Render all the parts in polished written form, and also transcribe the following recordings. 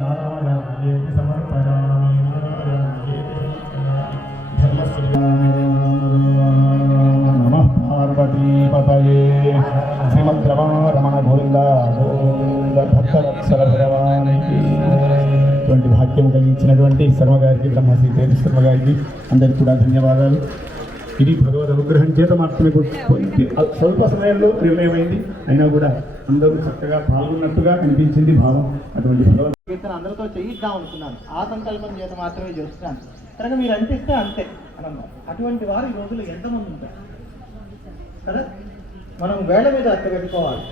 రమణ గోవింద గోవింద భక్తవత్సల భగవానికి భాగ్యం కలిగించినటువంటి శర్మ గారికి, బ్రహ్మశ్రీ తేజ శర్మ గారికి అందరికీ కూడా ధన్యవాదాలు. ఇది భగవద్ అనుగ్రహం చేత మాత్రమే స్వల్ప సమయంలో నిర్ణయమైంది. అయినా కూడా అందరూ చక్కగా పాల్గొన్నట్టుగా అనిపించింది భావం. అటువంటి భగవద్ అందరితో చేయిద్దాం అనుకున్నాను. ఆ సంకల్పం చేత మాత్రమే చేస్తున్నాను. కనుక మీరు అంటిస్తే అంతే అన్నమాట. అటువంటి వారు ఈ రోజుల్లో ఎంతమంది ఉంటారు కదా. మనం వేళ మీద అట్ట పెట్టుకోవాలి.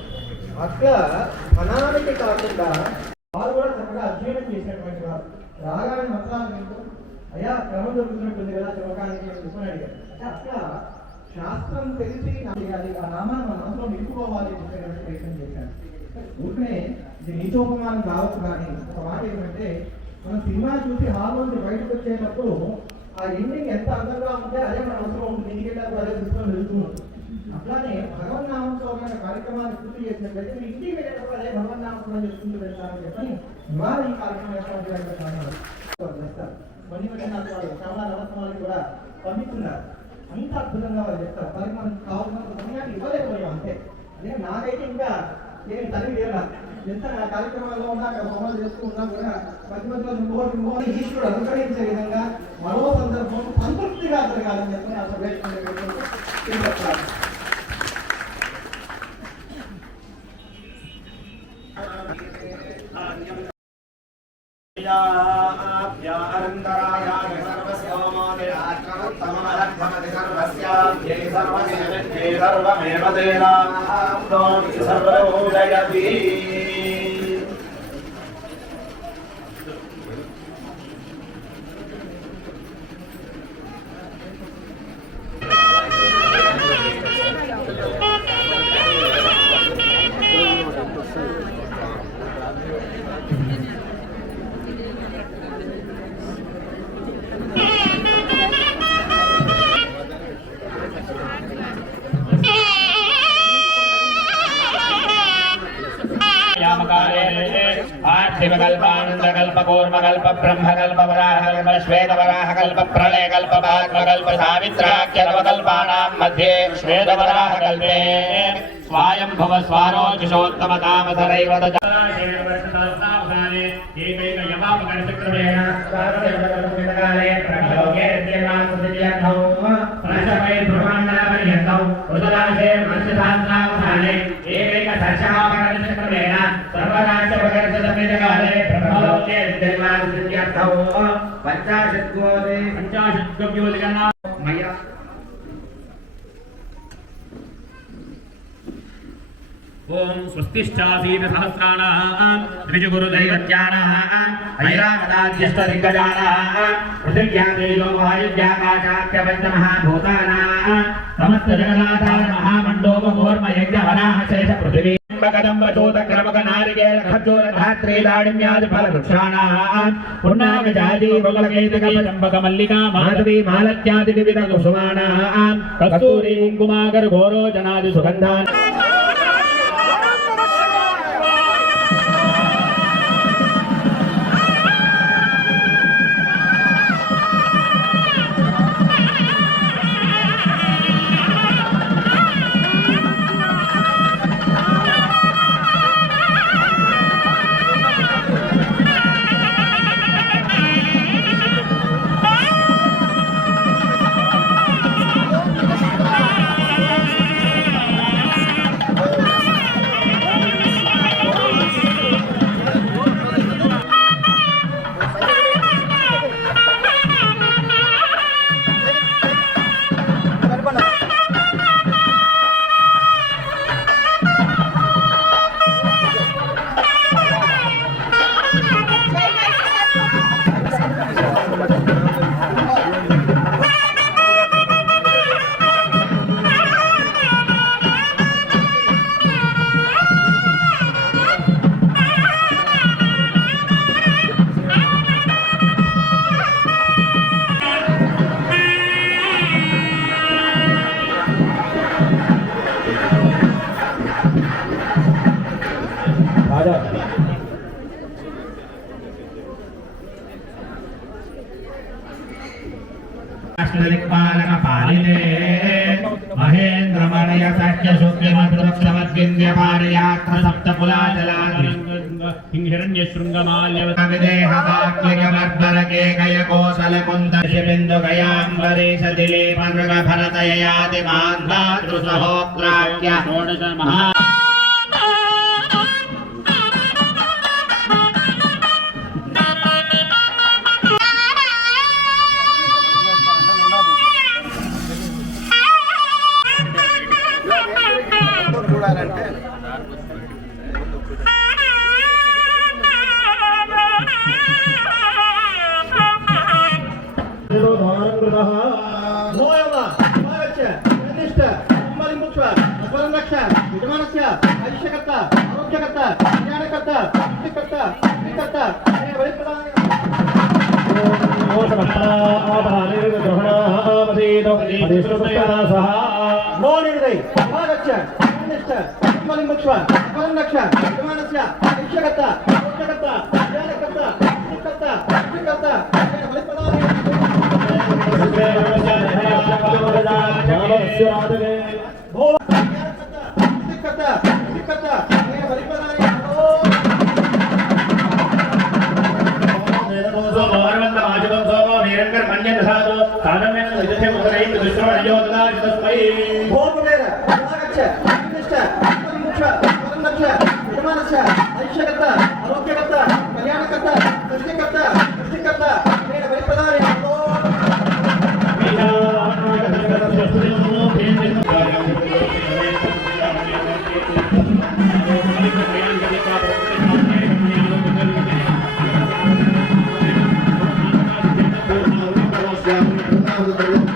అట్లా మనానికి కాకుండా వారు కూడా చక్కగా అధ్యయనం చేసినటువంటి వారు రాగానే మంత్రాలు వింటూ అయ్యా క్రమం జరుగుతున్నట్టుంది కదా చదవడానికి చెప్పని అడిగారు. అట్లా శాస్త్రం తెలిసి ఆ నామాన్ని మన మనసులో నిలుపుకోవాలి చెప్పేటువంటి ప్రయత్నం చేశాను. ఊరికనే ఇది నీచోపమానం కావచ్చు. కానీ ఒక మాట ఏంటంటే, మనం సినిమా చూసి హాల్ నుంచి బయటకు వచ్చేటప్పుడు ఆ ఎండింగ్ ఎంత అందంగా ఉంటే అదే మన మనసులో ఉంటుంది. ఎందుకంటే అదే దృష్టిలో వెళ్తున్నాం. అట్లానే భగవన్నామంతో కార్యక్రమాన్ని పూర్తి చేసినట్లయితే మీరు ఇంటికి వెళ్ళేటప్పుడు అదే భగవన్నామం చేసుకుంటూ వెళ్తారని చెప్పని ఇవాళ ఈ కార్యక్రమం చేస్తారు. కొన్ని నాకు వాళ్ళు చాలా నవసమాలకి కూడా పంపిస్తున్నారు. అంత అద్భుతంగా వాళ్ళు చెప్తారు. మరి మనం కావాల్సిన సమయాన్ని ఇవ్వలేకపోయాం అంతే. అదే నాకైతే ఇంకా ఏమి తల్లి లేదా ఎంత ఆ కార్యక్రమాల్లో ఉన్నా అక్కడ బొమ్మలు చేస్తూ ఉన్నా కూడా మధ్య మధ్యలో ఈశ్వరుడు అనుకరించే విధంగా మరో సందర్భం సంతృప్తిగా జరగాలని చెప్పని ఆ సభ్యులు कल्प ब्रह्मकल्प वराहकल्प श्वेतवराहकल्प प्रलयकल्प भाग्मकल्प सावित्राख्यकल्पानां मध्ये श्वेतवराहकल्पे स्वायंभव स्वारोचिषोत्तमतामसरैव ओम स्वस्तिश्चासीत सहस्राणां द्विजगुरुदैवत्यानां ऐरावताद्यष्टदिग्गजानां पृथिव्यादेजो वायुव्याकाशाख्यपञ्चमहाभूतानां समस्तजगन्नाथाय महामण्डोपकूर्मयज्ञवराहशेष पृथिवी कदम्बचोदक्रमकनारिकेल खज्जूरधात्री दाडिम्यादिफलवृक्षाणां पुण्णागजादी मुगलकेतकपचम्बकमल्लिका माधवी मालत्यादि विविध कुसुमानां कस्तूरी कुङ्कुमाकर घोरोजनादि सुगन्धान् अष्टदिक्पालकपालिने महेन्द्रमणय सख्य शुक्लमद्वक्षवद्विन्द्यपारयात्र सप्तकुलाजलानि विदेहवाक्लिकवर्धरकेकयकोसलकुन्दशिबिन्दुगयाम्बरीश दिलीपनृगभरतययाति माद्भातृसहोत्राख्य षोडश महा Gracias.